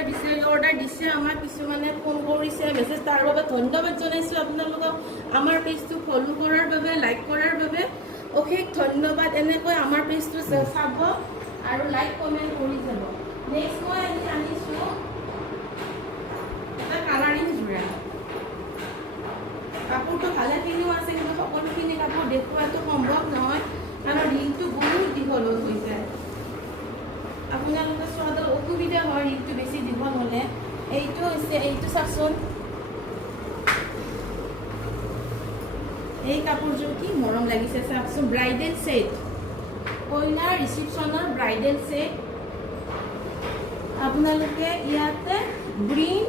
order দিছে আমাক কিছুমানে ফোন কৰিছে মেছেজ তাৰ বাবে ধন্যবাদ জনাইছোঁ আপোনালোকক আমাৰ পেজটো ফ'ল' কৰাৰ বাবে লাইক কৰাৰ বাবে অশেষ ধন্যবাদ এনেকৈ আমাৰ পেজটো চাব আৰু লাইক কমেণ্ট কৰি যাব নেক্সট মই আনিছোঁ এটা কালাৰিং যোৰা কাপোৰটো ভালেখিনিও আছে কিন্তু সকলোখিনি কাপোৰ দেখুৱাটো সম্ভৱ নহয় কাৰণ ৰিলটো বহুত দীঘল হৈ যায় আপোনালোকে চোৱাটো অসুবিধা হয় ৰিলটো বেছি দীঘল হ'লে এইটো হৈছে এইটো চাওকচোন এই কাপোৰযোৰ কি মৰম লাগিছে চাওকচোন ব্ৰাইডেল ছেট কইনাৰ ৰিচিপশ্যনৰ ব্ৰাইডেল ছেট আপোনালোকে ইয়াতে গ্ৰীণ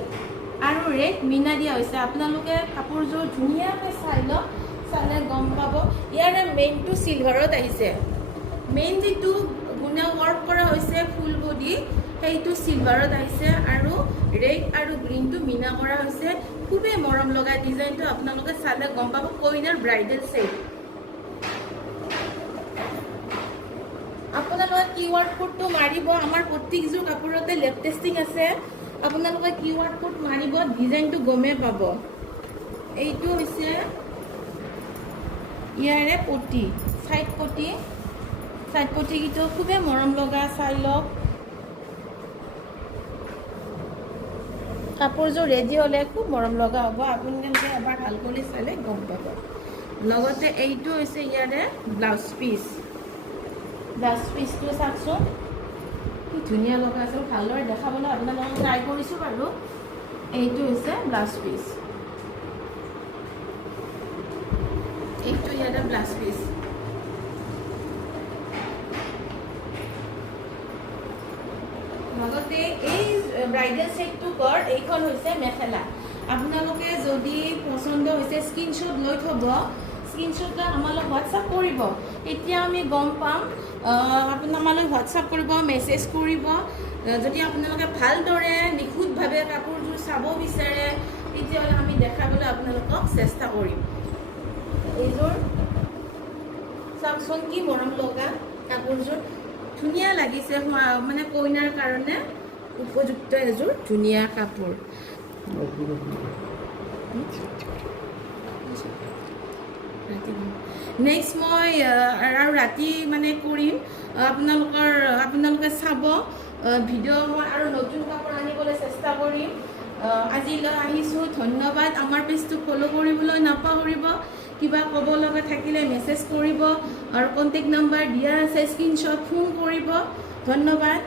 আৰু ৰেড মিনা দিয়া হৈছে আপোনালোকে কাপোৰযোৰ ধুনীয়াকৈ চাই লওক চালে গম পাব ইয়াৰে মেইনটো চিলভাৰত আহিছে মেইন যিটো গুণা ৱৰ্ক কৰা হৈছে ফুল বডি সেইটো চিলভাৰত আহিছে আৰু ৰেড আৰু গ্ৰীণটো মিনা কৰা হৈছে খুবেই মৰম লগা ডিজাইনটো আপোনালোকে চালে গম পাব কইনাৰ ব্ৰাইডেল ছেট আপোনালোকে কিউআৰ কোডটো মাৰিব আমাৰ প্ৰত্যেকযোৰ কাপোৰতে লেব টেষ্টিং আছে আপোনালোকে কিউআৰ কোড মাৰিব ডিজাইনটো গমেই পাব এইটো হৈছে ইয়াৰে পটি চাইড পটিকেইটো খুবেই মৰম লগা চাই লওক কাপোৰযোৰ ৰেডি হ'লে খুব মৰম লগা হ'ব আপোনালোকে এবাৰ ভাল কৰি চালে গম পাব লগতে এইটো হৈছে ইয়াৰে ব্লাউজ পিচটো চাওকচোন কি ধুনীয়া লগা আছে ভালদৰে দেখাবলৈ আপোনালোকক ট্ৰাই কৰিছোঁ বাৰু এইটো হৈছে ব্লাউজ পিচ এইটো ইয়াতে ব্লাউজ পিচ লগতে এই ব্ৰাইডেল ছেটটোৰ এইখন হৈছে মেখেলা আপোনালোকে যদি পচন্দ হৈছে স্ক্ৰীনশ্বট লৈ থ'ব স্ক্ৰীনশ্বট আমালৈ হোৱাটছআপ কৰিব তেতিয়া আমি গম পাম আমালৈ হোৱাটছআপ কৰিব মেছেজ কৰিব যদি আপোনালোকে ভালদৰে নিখুঁতভাৱে কাপোৰযোৰ চাব বিচাৰে তেতিয়াহ'লে আমি দেখাবলৈ আপোনালোকক চেষ্টা কৰিম এইযোৰ চাওকচোন কি মৰম লগা কাপোৰযোৰ ধুনীয়া লাগিছে মানে কইনাৰ কাৰণে উপযুক্ত এযোৰ ধুনীয়া কাপোৰ নেক্সট মই আৰু ৰাতি মানে কৰিম আপোনালোকে চাব ভিডিঅ' মই আৰু নতুন কাপোৰ আনিবলৈ চেষ্টা কৰিম আজিলৈ আহিছোঁ ধন্যবাদ আমাৰ পেজটো ফ'ল' কৰিবলৈ নাপাহৰিব কিবা ক'ব লগা থাকিলে মেছেজ কৰিব আৰু কণ্টেক্ট নম্বৰ দিয়া আছে স্ক্ৰীনশ্বট ফোন কৰিব ধন্যবাদ